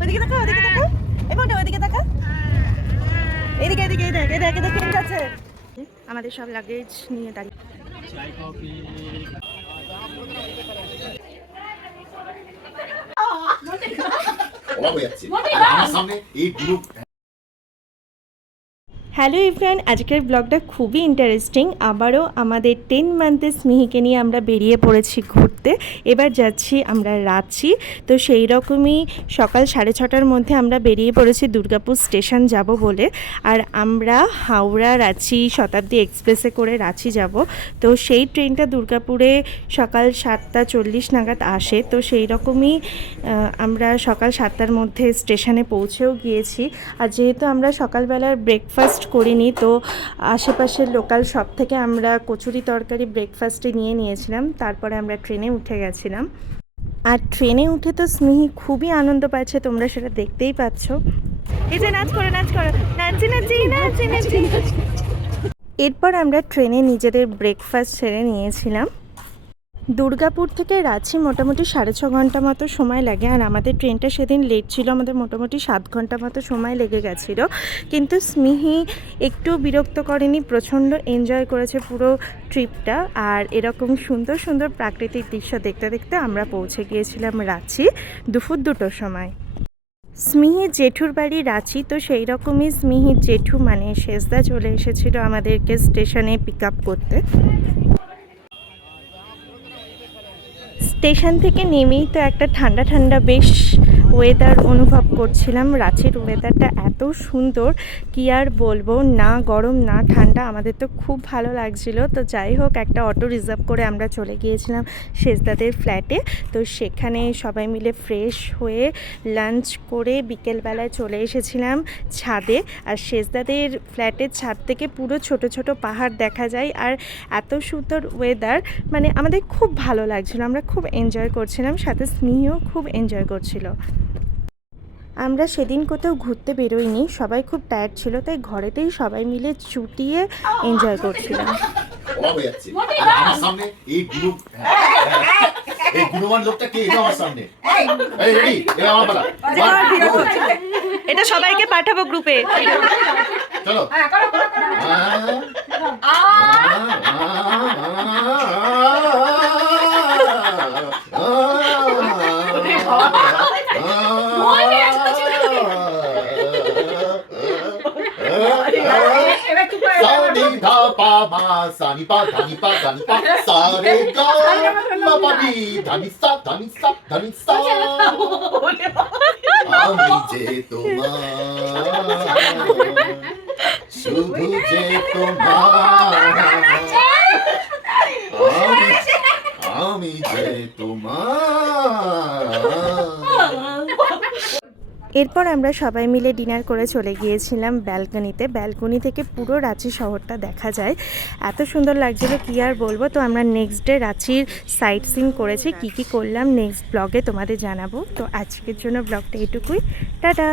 ওইদিকে তাকা ওইদিকে তাকা এই বোনটা ওইদিকে তাকা এদিকে এদিকে এই দেখ এই দেখ দেখ ট্রেন যাচ্ছে আমাদের সব লাগেজ নিয়ে দাঁড়িয়ে। অবাক হয়ে যাচ্ছে আমার সামনে এই গ্রুপ হ্যালো ইভরান আজকের ব্লগটা খুবই ইন্টারেস্টিং আবারও আমাদের টেন মান্থের স্মিহিকে নিয়ে আমরা বেরিয়ে পড়েছি ঘুরতে। এবার যাচ্ছি আমরা রাঁচি। তো সেই রকমই সকাল সাড়ে ছটার মধ্যে আমরা বেরিয়ে পড়েছি দুর্গাপুর স্টেশন যাব বলে। আর আমরা হাওড়া রাঁচি শতাব্দী এক্সপ্রেসে করে রাঁচি যাব। তো সেই ট্রেনটা দুর্গাপুরে সকাল সাতটা চল্লিশ নাগাদ আসে। তো সেই রকমই আমরা সকাল সাতটার মধ্যে স্টেশনে পৌঁছেও গিয়েছি। আর যেহেতু আমরা সকালবেলার ব্রেকফাস্ট করিনি। তো আশেপাশের লোকাল শপ থেকে আমরা কচুরি তরকারি ব্রেকফাস্টে নিয়ে নিয়েছিলাম। তারপরে আমরা ট্রেনে উঠে গেছিলাম। আর ট্রেনে উঠে তো স্নেহি খুবই আনন্দ পাচ্ছে, তোমরা সেটা দেখতেই পাচ্ছ। এই যে নাচ করো নাচ করো। নাচি নাচি নাচি নাচি। এরপর আমরা ট্রেনে নিজেদের ব্রেকফাস্ট সেরে নিয়েছিলাম। দুর্গাপুর থেকে রাঁচি মোটামুটি সাড়ে ছ ঘণ্টা মতো সময় লাগে, আর আমাদের ট্রেনটা সেদিন লেট ছিল, আমাদের মোটামুটি সাত ঘণ্টা মতো সময় লেগে গেছিল। কিন্তু স্মিহি একটু বিরক্ত করেনি, প্রচণ্ড এনজয় করেছে পুরো ট্রিপটা আর এরকম সুন্দর সুন্দর প্রাকৃতিক দৃশ্য দেখতে দেখতে আমরা পৌঁছে গিয়েছিলাম রাঁচি দুপুর দুটোর সময়। স্মিহি জেঠুর বাড়ি রাঁচি, তো সেই রকমই স্মিহির জেঠু মানে শেষদা চলে এসেছিল আমাদেরকে স্টেশনে পিক আপ করতে। স্টেশন থেকে নেমেই তো একটা ঠান্ডা ঠান্ডা বেশ ওয়েদার অনুভব করছিলাম। রাঁচির ওয়েদারটা এত সুন্দর, কি আর বলব? না গরম, না ঠান্ডা, আমাদের তো খুব ভালো লাগছিল। তো যাই হোক, একটা অটো রিজার্ভ করে আমরা চলে গিয়েছিলাম শেষদাদের ফ্ল্যাটে তো সেখানে সবাই মিলে ফ্রেশ হয়ে লাঞ্চ করে বিকেলবেলায় চলে এসেছিলাম ছাদে। আর শেষদাদের ফ্ল্যাটের ছাদ থেকে পুরো ছোট ছোট পাহাড় দেখা যায়। আর এত সুন্দর ওয়েদার মানে আমাদের খুব ভালো লাগছিল। আমরা খুব এনজয় করছিলাম, সাথে স্মিহিও খুব এনজয় করছিল। আমরা সেদিন কোথাও ঘুরতে বেরোইনি সবাই খুব টায়ার্ড ছিল তাই ঘরেতেই সবাই মিলে চুটিয়ে এনজয় করছিলাম। এটা সবাইকে পাঠাবো গ্রুপে এই গ্রুপ এই গুণবান লোকটা কে এটা আমার সামনে এই রেডি এবার আমার পালা এটা সবাইকে পাঠাবো গ্রুপে চলো সানি ধা পা মা সানি পা ধানি পা ধানি পা সারে গা মা পা দি ধানি সা ধানি সা ধানি সা আমি যে তোমার শুধু যে তোমার আমি আমি যে তোমার এরপর আমরা সবাই মিলে ডিনার করে চলে গিয়েছিলাম ব্যালকনিতে। ব্যালকনি থেকে পুরো রাঁচি শহরটা দেখা যায়। এত সুন্দর লাগছিল, কি আর বলব? তো আমরা নেক্সট ডে রাঁচির সাইট সিন করেছি। কি কি করলাম নেক্সট ব্লগে তোমাদের জানাব। তো আজকের জন্য ব্লগটা এটুকুই। টাটা!